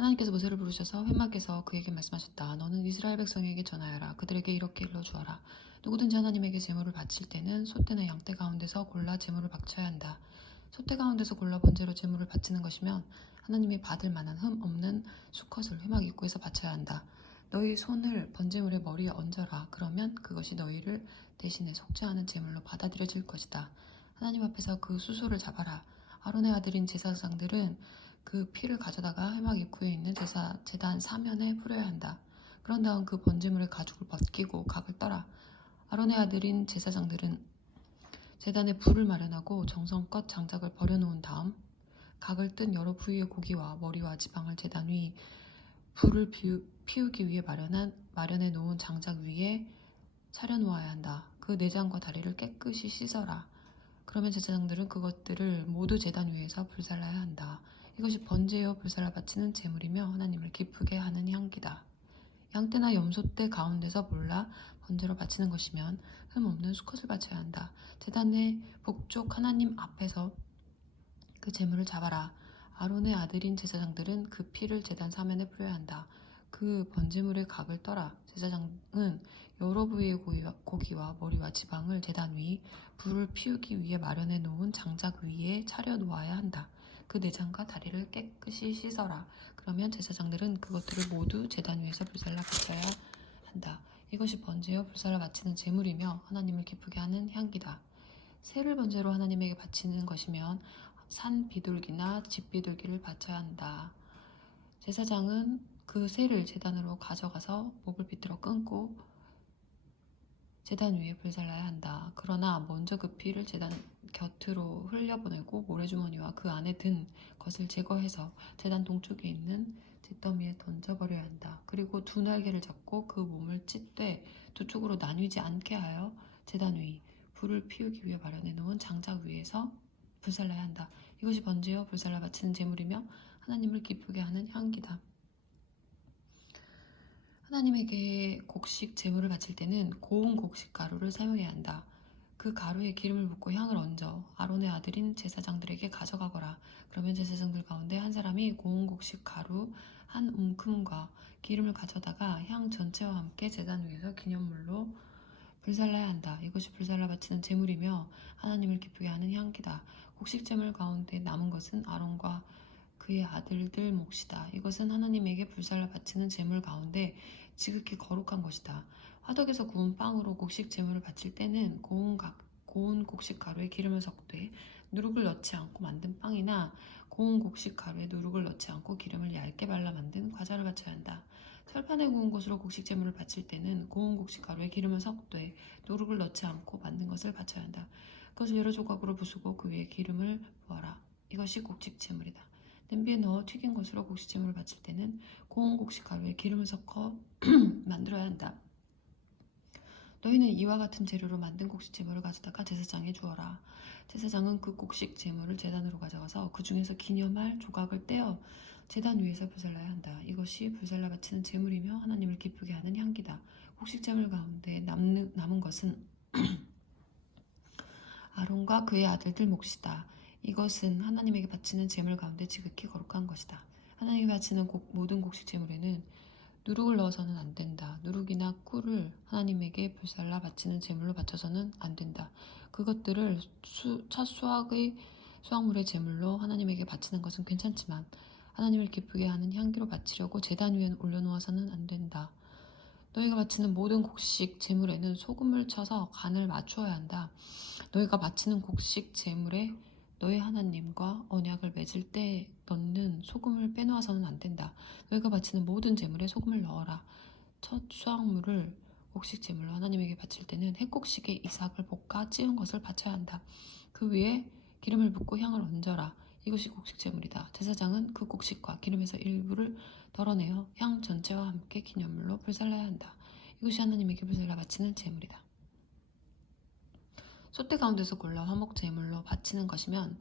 하나님께서 모세를 부르셔서 회막에서 그에게 말씀하셨다. 너는 이스라엘 백성에게 전하여라. 그들에게 이렇게 일러주어라. 누구든지 하나님에게 제물을 바칠 때는 소떼나 양떼 가운데서 골라 제물을 바쳐야 한다. 소떼 가운데서 골라 번제로 제물을 바치는 것이면 하나님이 받을 만한 흠 없는 수컷을 회막 입구에서 바쳐야 한다. 너희 손을 번제물의 머리에 얹어라. 그러면 그것이 너희를 대신에 속죄하는 제물로 받아들여질 것이다. 하나님 앞에서 그 수소를 잡아라. 아론의 아들인 제사장들은 그 피를 가져다가 회막 입구에 있는 제단 사면에 뿌려야 한다. 그런 다음 그 번제물의 가죽을 벗기고 각을 떠라. 아론의 아들인 제사장들은 제단에 불을 마련하고 정성껏 장작을 버려놓은 다음 각을 뜬 여러 부위의 고기와 머리와 지방을 제단 위 불을 피우기 위해 마련해 놓은 장작 위에 차려놓아야 한다. 그 내장과 다리를 깨끗이 씻어라. 그러면 제사장들은 그것들을 모두 제단 위에서 불살라야 한다. 이것이 번제여 불살라 바치는 제물이며 하나님을 기쁘게 하는 향기다. 양떼나 염소떼 가운데서 골라 번제로 바치는 것이면 흠 없는 수컷을 바쳐야 한다. 제단의 북쪽 하나님 앞에서 그 제물을 잡아라. 아론의 아들인 제사장들은 그 피를 제단 사면에 뿌려야 한다. 그 번제물의 각을 떠라. 제사장은 여러 부위의 고기와 머리와 지방을 제단 위 불을 피우기 위해 마련해 놓은 장작 위에 차려 놓아야 한다. 그 내장과 다리를 깨끗이 씻어라. 그러면 제사장들은 그것들을 모두 제단 위에서 불살라 바쳐야 한다. 이것이 번제여 불살라 바치는 제물이며 하나님을 기쁘게 하는 향기다. 새를 번제로 하나님에게 바치는 것이면 산 비둘기나 집 비둘기를 바쳐야 한다. 제사장은 그 새를 제단으로 가져가서 목을 비틀어 끊고 제단 위에 불살라야 한다. 그러나 먼저 그 피를 제단 곁으로 흘려보내고 모래주머니와 그 안에 든 것을 제거해서 제단 동쪽에 있는 잿더미에 던져버려야 한다. 그리고 두 날개를 잡고 그 몸을 찢되 두 쪽으로 나뉘지 않게 하여 제단 위 불을 피우기 위해 마련해 놓은 장작 위에서 불살라야 한다. 이것이 번제여 불살라 바치는 제물이며 하나님을 기쁘게 하는 향기다. 하나님에게 곡식 제물을 바칠 때는 고운 곡식 가루를 사용해야 한다. 그 가루에 기름을 붓고 향을 얹어 아론의 아들인 제사장들에게 가져가거라. 그러면 제사장들 가운데 한 사람이 고운 곡식 가루 한 움큼과 기름을 가져다가 향 전체와 함께 제단 위에서 기념물로 불살라야 한다. 이것이 불살라 바치는 제물이며 하나님을 기쁘게 하는 향기다. 곡식 제물 가운데 남은 것은 아론과 그의 아들들 몫이다. 이것은 하나님에게 불살라 바치는 제물 가운데 지극히 거룩한 것이다. 화덕에서 구운 빵으로 곡식 제물을 바칠 때는 고운 곡식 가루에 기름을 섞되 누룩을 넣지 않고 만든 빵이나 고운 곡식 가루에 누룩을 넣지 않고 기름을 얇게 발라 만든 과자를 바쳐야 한다. 철판에 구운 것으로 곡식 제물을 바칠 때는 고운 곡식 가루에 기름을 섞되 누룩을 넣지 않고 만든 것을 바쳐야 한다. 그것을 여러 조각으로 부수고 그 위에 기름을 부어라. 이것이 곡식 제물이다. 냄비에 넣어 튀긴 것으로 곡식 제물을 바칠 때는 고운 곡식 가루에 기름을 섞어 만들어야 한다. 너희는 이와 같은 재료로 만든 곡식 제물을 가져다가 제사장에 주어라. 제사장은 그 곡식 제물을 제단으로 가져가서 그 중에서 기념할 조각을 떼어 제단 위에서 불살라야 한다. 이것이 불살라 바치는 제물이며 하나님을 기쁘게 하는 향기다. 곡식 제물 가운데 남은 것은 아론과 그의 아들들 몫이다. 이것은 하나님에게 바치는 제물 가운데 지극히 거룩한 것이다. 하나님에게 바치는 모든 곡식 제물에는 누룩을 넣어서는 안 된다. 누룩이나 꿀을 하나님에게 불살라 바치는 제물로 바쳐서는 안 된다. 그것들을 첫 수확물의 제물로 하나님에게 바치는 것은 괜찮지만 하나님을 기쁘게 하는 향기로 바치려고 제단 위에 올려놓아서는 안 된다. 너희가 바치는 모든 곡식 제물에는 소금을 쳐서 간을 맞추어야 한다. 너희가 바치는 곡식 제물에 너희 하나님과 언약을 맺을 때 넣는 소금을 빼놓아서는 안 된다. 너희가 바치는 모든 제물에 소금을 넣어라. 첫 수확물을 곡식 제물로 하나님에게 바칠 때는 핵곡식의 이삭을 볶아 찌운 것을 바쳐야 한다. 그 위에 기름을 붓고 향을 얹어라. 이것이 곡식 제물이다. 제사장은 그 곡식과 기름에서 일부를 덜어내어 향 전체와 함께 기념물로 불살라야 한다. 이것이 하나님에게 불살라 바치는 제물이다. 소떼 가운데서 골라 화목 제물로 바치는 것이면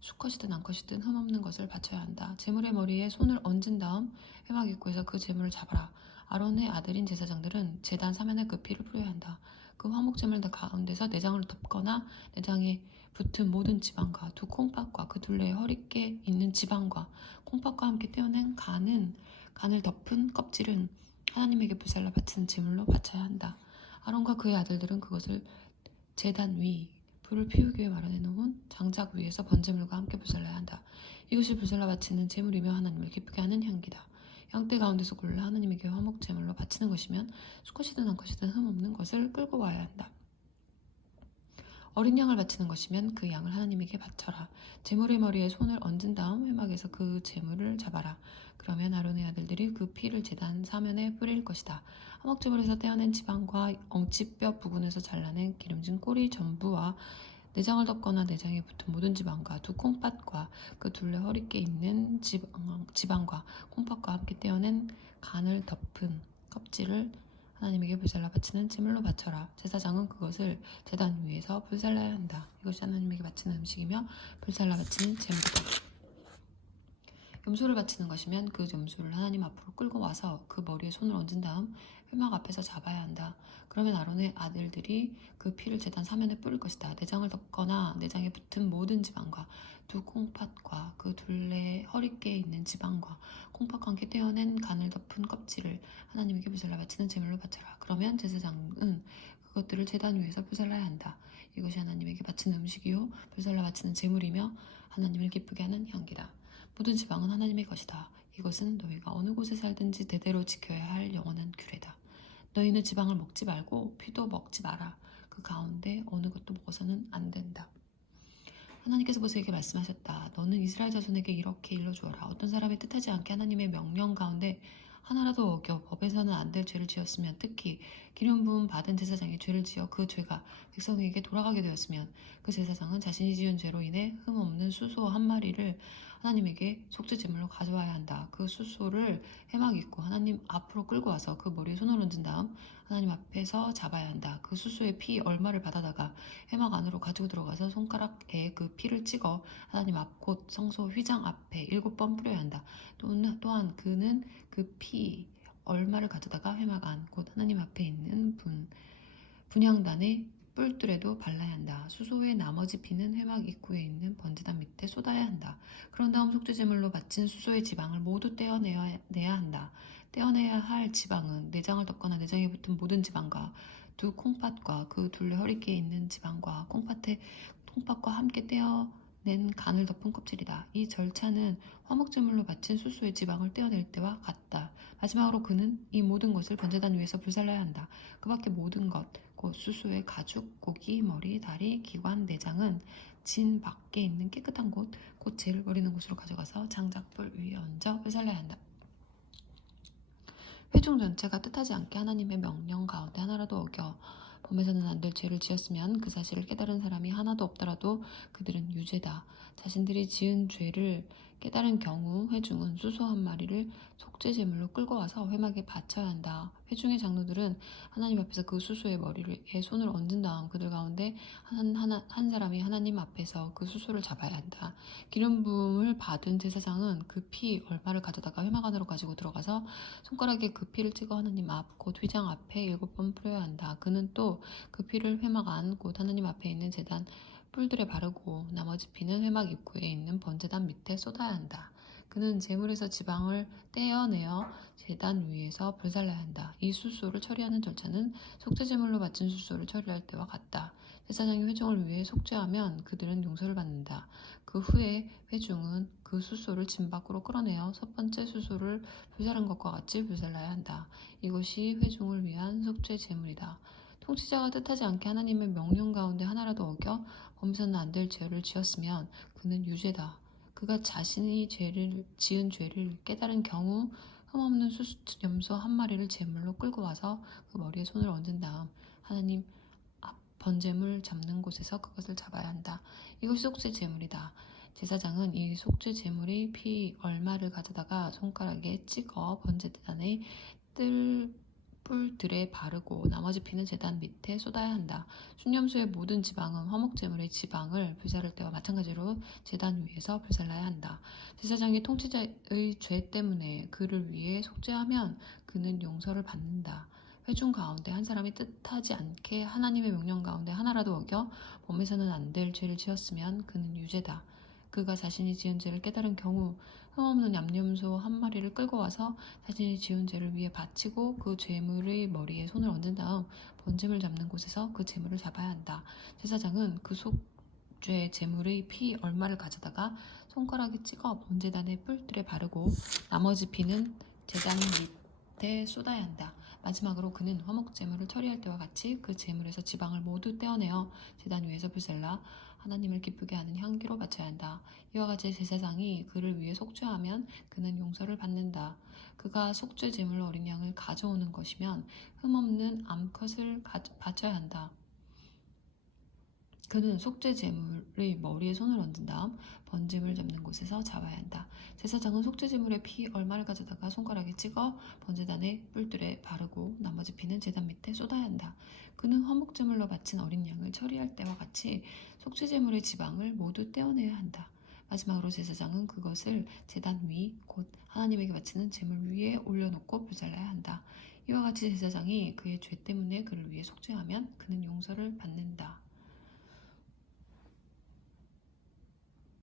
수컷이든 암컷이든 흠없는 것을 바쳐야 한다. 제물의 머리에 손을 얹은 다음 회막 입구에서 그 제물을 잡아라. 아론의 아들인 제사장들은 제단 사면에 그 피를 뿌려야 한다. 그 화목제물 가운데서 내장을 덮거나 내장에 붙은 모든 지방과 두 콩팥과 그 둘레의 허리께 있는 지방과 콩팥과 함께 떼어낸 간을 덮은 껍질은 하나님에게 불살라 바치는 제물로 바쳐야 한다. 아론과 그의 아들들은 그것을 제단 위 불을 피우기 위해 마련해 놓은 장작 위에서 번제물과 함께 불살라야 한다. 이것이 불살라 바치는 제물이며 하나님을 기쁘게 하는 향기다. 양떼 가운데서 골라 하나님에게 화목제물로 바치는 것이면 수컷이든 암컷이든 흠없는 것을 끌고 와야 한다. 어린 양을 바치는 것이면 그 양을 하나님에게 바쳐라. 제물의 머리에 손을 얹은 다음 회막에서 그 제물을 잡아라. 그러면 아론의 아들들이 그 피를 제단 사면에 뿌릴 것이다. 화목제물에서 떼어낸 지방과 엉치뼈 부분에서 잘라낸 기름진 꼬리 전부와 내장을 덮거나 내장에 붙은 모든 지방과 두 콩팥과 그 둘레 허리께 있는 지방과 콩팥과 함께 떼어낸 간을 덮은 껍질을 하나님에게 불살라 바치는 제물로 바쳐라. 제사장은 그것을 제단 위에서 불살라야 한다. 이것이 하나님에게 바치는 음식이며 불살라 바치는 제물이다. 염소를 바치는 것이면 그 염소를 하나님 앞으로 끌고 와서 그 머리에 손을 얹은 다음 회막 앞에서 잡아야 한다. 그러면 아론의 아들들이 그 피를 제단 사면에 뿌릴 것이다. 내장을 덮거나 내장에 붙은 모든 지방과 두 콩팥과 그 둘레 허리께 있는 지방과 콩팥과 함께 떼어낸 간을 덮은 껍질을 하나님에게 불살라 바치는 제물로 바쳐라. 그러면 제사장은 그것들을 제단 위에서 불살라야 한다. 이것이 하나님에게 바치는 음식이요 불살라 바치는 제물이며 하나님을 기쁘게 하는 향기다. 모든 지방은 하나님의 것이다. 이것은 너희가 어느 곳에 살든지 대대로 지켜야 할 영원한 규례다. 너희는 지방을 먹지 말고 피도 먹지 마라. 그 가운데 어느 것도 먹어서는 안 된다. 하나님께서 모세에게 말씀하셨다. 너는 이스라엘 자손에게 이렇게 일러주어라. 어떤 사람이 뜻하지 않게 하나님의 명령 가운데 하나라도 어겨 법에서는 안 될 죄를 지었으면, 특히 기름 부음 받은 제사장이 죄를 지어 그 죄가 백성에게 돌아가게 되었으면 그 제사장은 자신이 지은 죄로 인해 흠없는 수소 한 마리를 하나님에게 속죄 제물로 가져와야 한다. 그 수소를 해막 입고 하나님 앞으로 끌고 와서 그 머리에 손을 얹은 다음 하나님 앞에서 잡아야 한다. 그 수소의 피 얼마를 받아다가 해막 안으로 가지고 들어가서 손가락에 그 피를 찍어 하나님 앞 곧 성소 휘장 앞에 7번 뿌려야 한다. 또한 그는 그 피 얼마를 가져다가 회막 안 곧 하나님 앞에 있는 분향단의 뿔들에도 발라야 한다. 수소의 나머지 피는 회막 입구에 있는 번제단 밑에 쏟아야 한다. 그런 다음 속죄제물로 바친 수소의 지방을 모두 떼어내야 한다. 떼어내야 할 지방은 내장을 덮거나 내장에 붙은 모든 지방과 두 콩팥과 그 둘레 허리께 있는 지방과 콩팥과 함께 떼어낸 간을 덮은 껍질이다. 이 절차는 화목제물로 바친 수소의 지방을 떼어낼 때와 같다. 마지막으로 그는 이 모든 것을 번제단 위에서 불살라야 한다. 그 밖에 모든 것, 곧 수소의 가죽, 고기, 머리, 다리, 기관, 내장은 진 밖에 있는 깨끗한 곳, 곧 죄를 버리는 곳으로 가져가서 장작불 위에 얹어 불살라야 한다. 회중 전체가 뜻하지 않게 하나님의 명령 가운데 하나라도 어겨 범해서는 안 될 죄를 지었으면 그 사실을 깨달은 사람이 하나도 없더라도 그들은 유죄다. 자신들이 지은 죄를 깨달은 경우 회중은 수소 한 마리를 속죄 제물로 끌고 와서 회막에 바쳐야 한다. 회중의 장로들은 하나님 앞에서 그 수소의 머리에 손을 얹은 다음 그들 가운데 한 사람이 하나님 앞에서 그 수소를 잡아야 한다. 기름 부음을 받은 제사장은 그 피 얼마를 가져다가 회막 안으로 가지고 들어가서 손가락에 그 피를 찍어 하나님 앞 곧 휘장 앞에 7번 뿌려야 한다. 그는 또 그 피를 회막 안 곧 하나님 앞에 있는 제단 뿔들에 바르고 나머지 피는 회막 입구에 있는 번제단 밑에 쏟아야 한다. 그는 제물에서 지방을 떼어내어 제단 위에서 불살라야 한다. 이 수소를 처리하는 절차는 속죄제물로 바친 수소를 처리할 때와 같다. 제사장이 회중을 위해 속죄하면 그들은 용서를 받는다. 그 후에 회중은 그 수소를 진 밖으로 끌어내어 첫 번째 수소를 불살한 것과 같이 불살라야 한다. 이것이 회중을 위한 속죄 제물이다. 통치자가 뜻하지 않게 하나님의 명령 가운데 하나라도 어겨 범해서는 안 될 죄를 지었으면 그는 유죄다. 그가 자신이 지은 죄를 깨달은 경우 흠없는 염소 한 마리를 제물로 끌고 와서 그 머리에 손을 얹은 다음 하나님 앞 번제물 잡는 곳에서 그것을 잡아야 한다. 이것이 속죄 제물이다. 제사장은 이 속죄 제물의 피 얼마를 가져다가 손가락에 찍어 번제단의 뿔들에 바르고 나머지 피는 제단 밑에 쏟아야 한다. 순염소의 모든 지방은 화목제물의 지방을 불살을 때와 마찬가지로 제단 위에서 불살라야 한다. 제사장이 통치자의 죄 때문에 그를 위해 속죄하면 그는 용서를 받는다. 회중 가운데 한 사람이 뜻하지 않게 하나님의 명령 가운데 하나라도 어겨 범해서는 안 될 죄를 지었으면 그는 유죄다. 그가 자신이 지은 죄를 깨달은 경우 흠없는 얌염소 한 마리를 끌고 와서 자신이 지은 죄를 위해 바치고 그 죄물의 머리에 손을 얹은 다음 번제물 잡는 곳에서 그 제물을 잡아야 한다. 제사장은 그 속죄 제물의 피 얼마를 가져다가 손가락에 찍어 번제단의 뿔들에 바르고 나머지 피는 제단 밑에 쏟아야 한다. 마지막으로 그는 화목제물을 처리할 때와 같이 그 제물에서 지방을 모두 떼어내어 제단 위에서 불살라 하나님을 기쁘게 하는 향기로 바쳐야 한다. 이와 같이 제사장이 그를 위해 속죄하면 그는 용서를 받는다. 그가 속죄 제물 어린 양을 가져오는 것이면 흠없는 암컷을 바쳐야 한다. 그는 속죄 제물의 머리에 손을 얹은 다음 번제물 잡는 곳에서 잡아야 한다. 제사장은 속죄 제물의 피 얼마를 가져다가 손가락에 찍어 번제단의 뿔들에 바르고 나머지 피는 제단 밑에 쏟아야 한다. 그는 화목 제물로 바친 어린 양을 처리할 때와 같이 속죄 제물의 지방을 모두 떼어내야 한다. 마지막으로 제사장은 그것을 제단 위, 곧 하나님에게 바치는 제물 위에 올려놓고 불살라야 한다. 이와 같이 제사장이 그의 죄 때문에 그를 위해 속죄하면 그는 용서를 받는다.